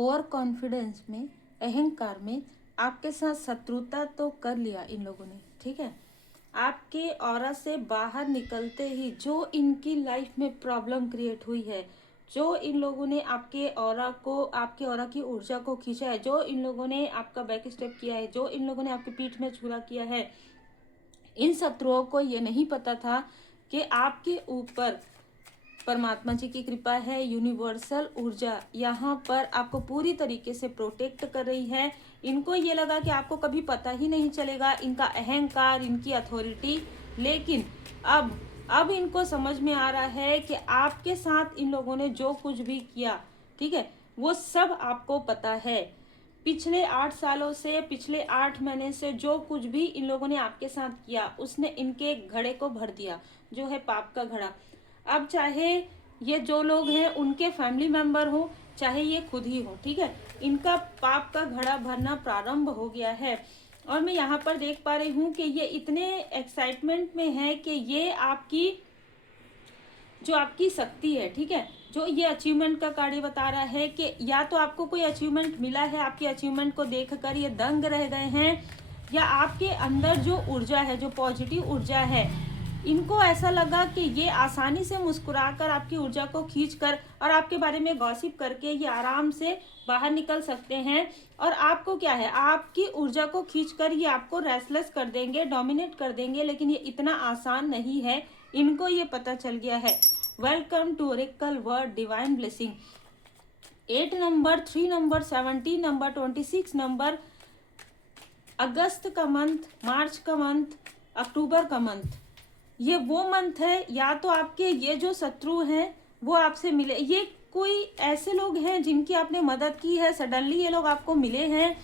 Over confidence में, अहंकार में आपके साथ शत्रुता तो कर लिया इन लोगों ने, ठीक है। आपके ऑरा से बाहर निकलते ही जो इनकी लाइफ में प्रॉब्लम क्रिएट हुई है, जो इन लोगों ने आपके ऑरा को, आपके ऑरा की ऊर्जा को खींचा है, जो इन लोगों ने आपका बैक स्टेप किया है, जो इन लोगों ने आपकी पीठ में छुरा किया है, इन शत्रुओं को ये नहीं पता था कि आपके ऊपर परमात्मा जी की कृपा है। यूनिवर्सल ऊर्जा यहाँ पर आपको पूरी तरीके से प्रोटेक्ट कर रही है। इनको ये लगा कि आपको कभी पता ही नहीं चलेगा, इनका अहंकार, इनकी अथॉरिटी, लेकिन अब इनको समझ में आ रहा है कि आपके साथ इन लोगों ने जो कुछ भी किया, ठीक है, वो सब आपको पता है। पिछले 8 सालों से, पिछले 8 महीने से जो कुछ भी इन लोगों ने आपके साथ किया, उसने इनके घड़े को भर दिया, जो है पाप का घड़ा। अब चाहे ये जो लोग हैं उनके फैमिली मेंबर हो, चाहे ये खुद ही हो, ठीक है, इनका पाप का घड़ा भरना प्रारंभ हो गया है। और मैं यहाँ पर देख पा रही हूँ कि ये इतने एक्साइटमेंट में है कि ये आपकी जो आपकी शक्ति है, ठीक है, जो ये अचीवमेंट का कार्य बता रहा है कि या तो आपको कोई अचीवमेंट मिला है, आपकी अचीवमेंट को देखकर ये दंग रह गए हैं, या आपके अंदर जो ऊर्जा है, जो पॉजिटिव ऊर्जा है, इनको ऐसा लगा कि ये आसानी से मुस्कुराकर आपकी ऊर्जा को खींचकर और आपके बारे में गॉसिप करके ये आराम से बाहर निकल सकते हैं। और आपको क्या है, आपकी ऊर्जा को खींचकर ये आपको रेस्टलेस कर देंगे, डोमिनेट कर देंगे, लेकिन ये इतना आसान नहीं है, इनको ये पता चल गया है। Welcome to oracle word divine blessing. 8 number, 3 number, 17 number, 26 number, अगस्त का मंथ, मार्च का मंथ, अक्टूबर का मंथ, ये वो मंथ है। या तो आपके ये जो शत्रु हैं वो आपसे मिले, ये कोई ऐसे लोग हैं जिनकी आपने मदद की है, सडनली ये लोग आपको मिले हैं,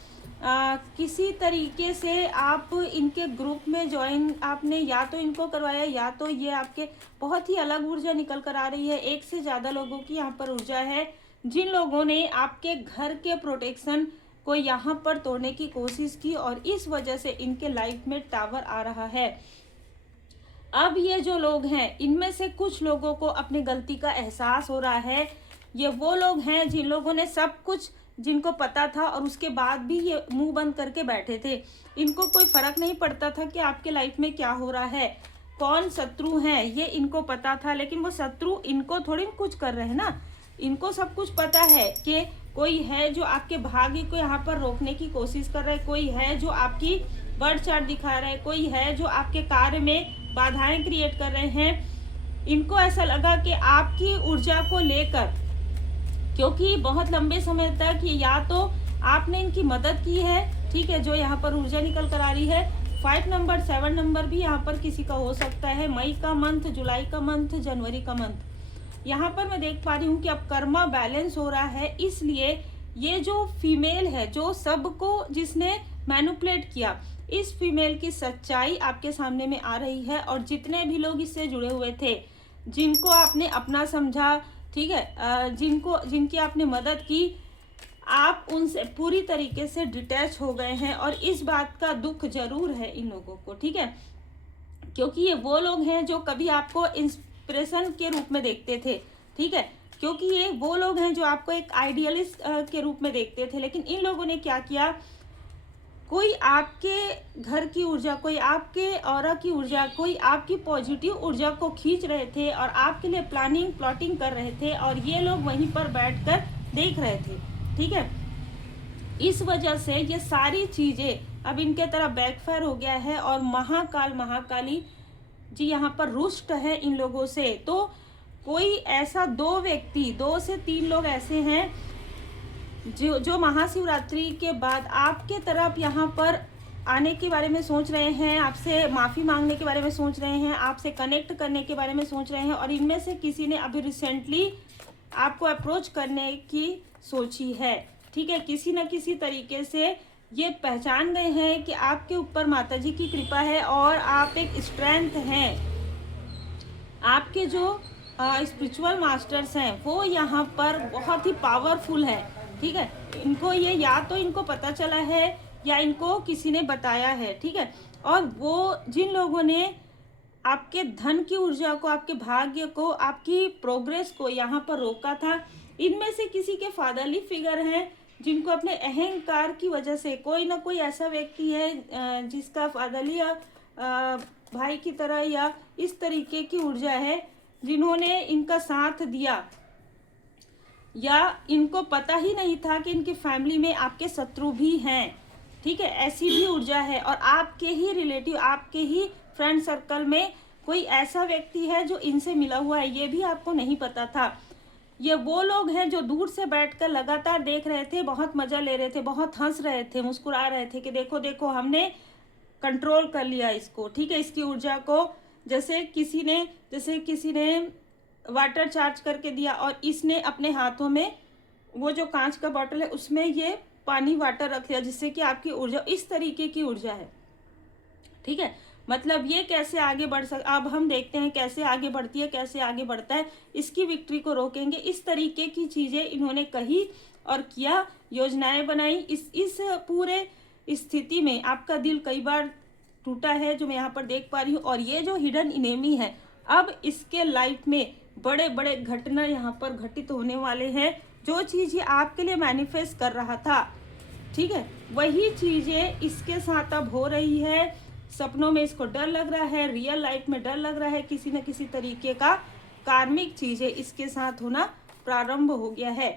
किसी तरीके से आप इनके ग्रुप में ज्वाइन आपने या तो इनको करवाया, या तो ये आपके बहुत ही अलग ऊर्जा निकल कर आ रही है। एक से ज़्यादा लोगों की यहाँ पर ऊर्जा है, जिन लोगों ने आपके घर के प्रोटेक्शन को यहाँ पर तोड़ने की कोशिश की, और इस वजह से इनके लाइफ में टावर आ रहा है। अब ये जो लोग हैं, इनमें से कुछ लोगों को अपनी गलती का एहसास हो रहा है। ये वो लोग हैं जिन लोगों ने सब कुछ, जिनको पता था और उसके बाद भी ये मुंह बंद करके बैठे थे। इनको कोई फर्क नहीं पड़ता था कि आपके लाइफ में क्या हो रहा है, कौन शत्रु हैं, ये इनको पता था। लेकिन वो शत्रु इनको थोड़ी कुछ कर रहे हैं ना, इनको सब कुछ पता है कि कोई है जो आपके भाग्य को यहाँ पर रोकने की कोशिश कर रहा है, कोई है जो आपकी बर्थ चार्ट दिखा रहा है, कोई है जो आपके कार्य में बाधाएं क्रिएट कर रहे हैं। इनको ऐसा लगा कि आपकी ऊर्जा को लेकर, क्योंकि बहुत लंबे समय तक ये या तो आपने इनकी मदद की है, ठीक है, जो यहाँ पर ऊर्जा निकल कर आ रही है। 5 नंबर, 7 नंबर भी यहाँ पर किसी का हो सकता है। मई का मंथ, जुलाई का मंथ, जनवरी का मंथ, यहाँ पर मैं देख पा रही हूँ कि अब कर्मा बैलेंस हो रहा है। इसलिए ये जो फीमेल है, जो सबको जिसने मैनिपुलेट किया, इस फीमेल की सच्चाई आपके सामने में आ रही है। और जितने भी लोग इससे जुड़े हुए थे, जिनको आपने अपना समझा, ठीक है, जिनकी आपने मदद की, आप उनसे पूरी तरीके से डिटैच हो गए हैं। और इस बात का दुख जरूर है इन लोगों को, ठीक है, क्योंकि ये वो लोग हैं जो कभी आपको इंस्पिरेशन के रूप में देखते थे, ठीक है, क्योंकि ये वो लोग हैं जो आपको एक आइडियलिस्ट के रूप में देखते थे। लेकिन इन लोगों ने क्या किया, कोई आपके घर की ऊर्जा, कोई आपके ऑरा की ऊर्जा, कोई आपकी पॉजिटिव ऊर्जा को खींच रहे थे और आपके लिए प्लानिंग प्लॉटिंग कर रहे थे, और ये लोग वहीं पर बैठकर देख रहे थे, ठीक है। इस वजह से ये सारी चीजें अब इनके तरफ बैकफायर हो गया है। और महाकाल, महाकाली जी यहाँ पर रुष्ट है इन लोगों से। तो कोई ऐसा 2 व्यक्ति, 2 से 3 लोग ऐसे हैं जो महाशिवरात्रि के बाद आपके तरफ यहाँ पर आने के बारे में सोच रहे हैं, आपसे माफ़ी मांगने के बारे में सोच रहे हैं, आपसे कनेक्ट करने के बारे में सोच रहे हैं। और इनमें से किसी ने अभी रिसेंटली आपको अप्रोच करने की सोची है, ठीक है। किसी न किसी तरीके से ये पहचान गए हैं कि आपके ऊपर माता जी की कृपा है और आप एक स्ट्रेंथ हैं। आपके जो स्पिरिचुअल मास्टर्स हैं वो यहाँ पर बहुत ही पावरफुल है, ठीक है। इनको ये या तो इनको पता चला है या इनको किसी ने बताया है, ठीक है। और वो जिन लोगों ने आपके धन की ऊर्जा को, आपके भाग्य को, आपकी प्रोग्रेस को यहाँ पर रोका था, इनमें से किसी के फादरली फिगर हैं, जिनको अपने अहंकार की वजह से कोई ना कोई ऐसा व्यक्ति है जिसका फादर या भाई की तरह या इस तरीके की ऊर्जा है जिन्होंने इनका साथ दिया, या इनको पता ही नहीं था कि इनकी फैमिली में आपके शत्रु भी हैं, ठीक है, ऐसी भी ऊर्जा है। और आपके ही रिलेटिव, आपके ही फ्रेंड सर्कल में कोई ऐसा व्यक्ति है जो इनसे मिला हुआ है, ये भी आपको नहीं पता था। ये वो लोग हैं जो दूर से बैठकर लगातार देख रहे थे, बहुत मजा ले रहे थे, बहुत हंस रहे थे, मुस्कुरा रहे थे कि देखो देखो हमने कंट्रोल कर लिया इसको, ठीक है, इसकी ऊर्जा को। जैसे किसी ने वाटर चार्ज करके दिया और इसने अपने हाथों में वो जो कांच का बॉटल है उसमें ये पानी वाटर रख लिया, जिससे कि आपकी ऊर्जा इस तरीके की ऊर्जा है, ठीक है। मतलब ये कैसे आगे बढ़ अब हम देखते हैं कैसे आगे बढ़ती है, कैसे आगे बढ़ता है, इसकी विक्ट्री को रोकेंगे। इस तरीके की चीजें इन्होंने कही और किया, योजनाएं बनाई। इस पूरे स्थिति में आपका दिल कई बार टूटा है, जो मैं यहाँ पर देख पा रही हूँ। और ये जो हिडन इनेमी है, अब इसके लाइफ में बड़े बड़े घटना यहाँ पर घटित होने वाले हैं। जो चीज ये आपके लिए मैनिफेस्ट कर रहा था, ठीक है, वही चीजें इसके साथ अब हो रही है। सपनों में इसको डर लग रहा है, रियल लाइफ में डर लग रहा है, किसी न किसी तरीके का कार्मिक चीजें इसके साथ होना प्रारंभ हो गया है।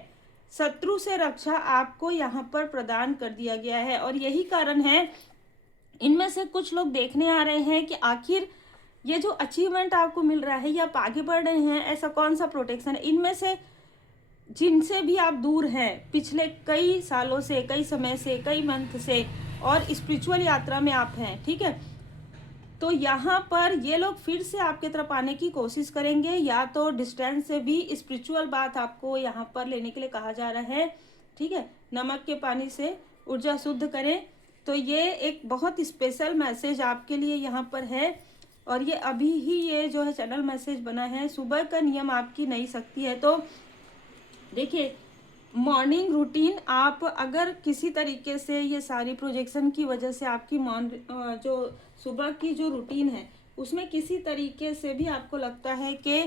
शत्रु से रक्षा आपको यहाँ पर प्रदान कर दिया गया है। और यही कारण है, इनमें से कुछ लोग देखने आ रहे हैं कि आखिर ये जो अचीवमेंट आपको मिल रहा है या आप आगे बढ़ रहे हैं, ऐसा कौन सा प्रोटेक्शन है। इनमें से जिनसे भी आप दूर हैं पिछले कई सालों से, कई समय से, कई मंथ से, और स्पिरिचुअल यात्रा में आप हैं, ठीक है, तो यहाँ पर ये लोग फिर से आपके तरफ आने की कोशिश करेंगे, या तो डिस्टेंस से भी स्पिरिचुअल बात आपको यहाँ पर लेने के लिए कहा जा रहा है, ठीक है। नमक के पानी से ऊर्जा शुद्ध करें, तो ये एक बहुत स्पेशल मैसेज आपके लिए यहाँ पर है। और ये अभी ही ये जो है चैनल मैसेज बना है, सुबह का नियम आपकी नई शक्ति है। तो देखिए, मॉर्निंग रूटीन आप अगर किसी तरीके से ये सारी प्रोजेक्शन की वजह से आपकी जो सुबह की जो रूटीन है उसमें किसी तरीके से भी आपको लगता है कि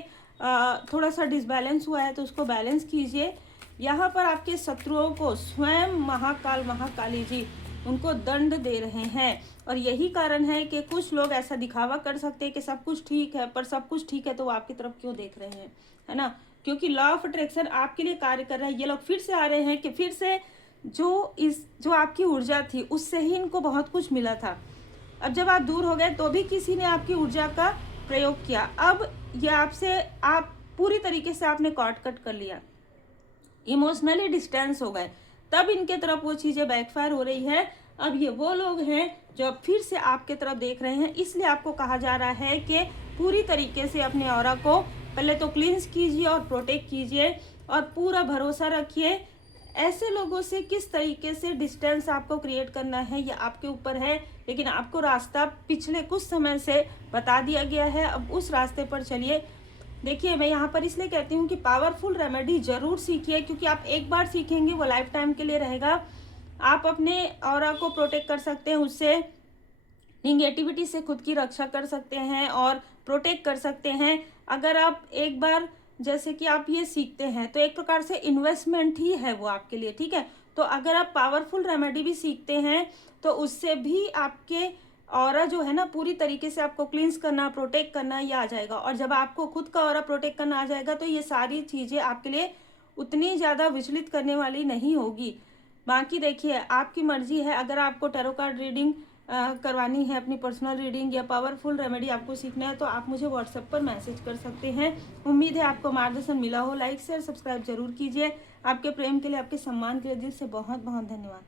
थोड़ा सा डिसबैलेंस हुआ है, तो उसको बैलेंस कीजिए। यहाँ पर आपके शत्रुओं को स्वयं महाकाली जी उनको दंड दे रहे हैं। और यही कारण है कि कुछ लोग ऐसा दिखावा कर सकते हैं कि सब कुछ ठीक है, पर सब कुछ ठीक है तो वो आपकी तरफ क्यों देख रहे हैं, है ना, क्योंकि लॉ ऑफ अट्रैक्शन आपके लिए कार्य कर रहा है। ये लोग फिर से आ रहे हैं कि फिर से जो आपकी ऊर्जा थी उससे ही इनको बहुत कुछ मिला था। अब जब आप दूर हो गए तो भी किसी ने आपकी ऊर्जा का प्रयोग किया। अब ये आपसे आप पूरी तरीके से आपने कट कर लिया, इमोशनली डिस्टेंस हो गए, तब इनके तरफ वो चीजें बैकफायर हो रही है। अब ये वो लोग हैं जो अब फिर से आपके तरफ देख रहे हैं, इसलिए आपको कहा जा रहा है कि पूरी तरीके से अपने ऑरा को पहले तो क्लींस कीजिए और प्रोटेक्ट कीजिए, और पूरा भरोसा रखिए। ऐसे लोगों से किस तरीके से डिस्टेंस आपको क्रिएट करना है ये आपके ऊपर है, लेकिन आपको रास्ता पिछले कुछ समय से बता दिया गया है, अब उस रास्ते पर चलिए। देखिए, मैं यहाँ पर इसलिए कहती हूँ कि पावरफुल रेमेडी जरूर सीखिए, क्योंकि आप एक बार सीखेंगे वो लाइफ टाइम के लिए रहेगा। आप अपने ऑरा को प्रोटेक्ट कर सकते हैं, उससे निगेटिविटी से खुद की रक्षा कर सकते हैं और प्रोटेक्ट कर सकते हैं। अगर आप एक बार जैसे कि आप ये सीखते हैं तो एक प्रकार से इन्वेस्टमेंट ही है वो आपके लिए, ठीक है। तो अगर आप पावरफुल रेमेडी भी सीखते हैं तो उससे भी आपके ऑरा जो है ना पूरी तरीके से आपको क्लींस करना, प्रोटेक्ट करना ये आ जाएगा। और जब आपको खुद का ऑरा प्रोटेक्ट करना आ जाएगा तो ये सारी चीज़ें आपके लिए उतनी ज़्यादा विचलित करने वाली नहीं होगी। बाकी देखिए, आपकी मर्जी है, अगर आपको टैरो कार्ड रीडिंग करवानी है, अपनी पर्सनल रीडिंग या पावरफुल रेमेडी आपको सीखना है, तो आप मुझे व्हाट्सएप पर मैसेज कर सकते हैं। उम्मीद है आपको मार्गदर्शन मिला हो। लाइक शेयर सब्सक्राइब जरूर कीजिए। आपके प्रेम के लिए, आपके सम्मान के लिए दिल से बहुत बहुत धन्यवाद।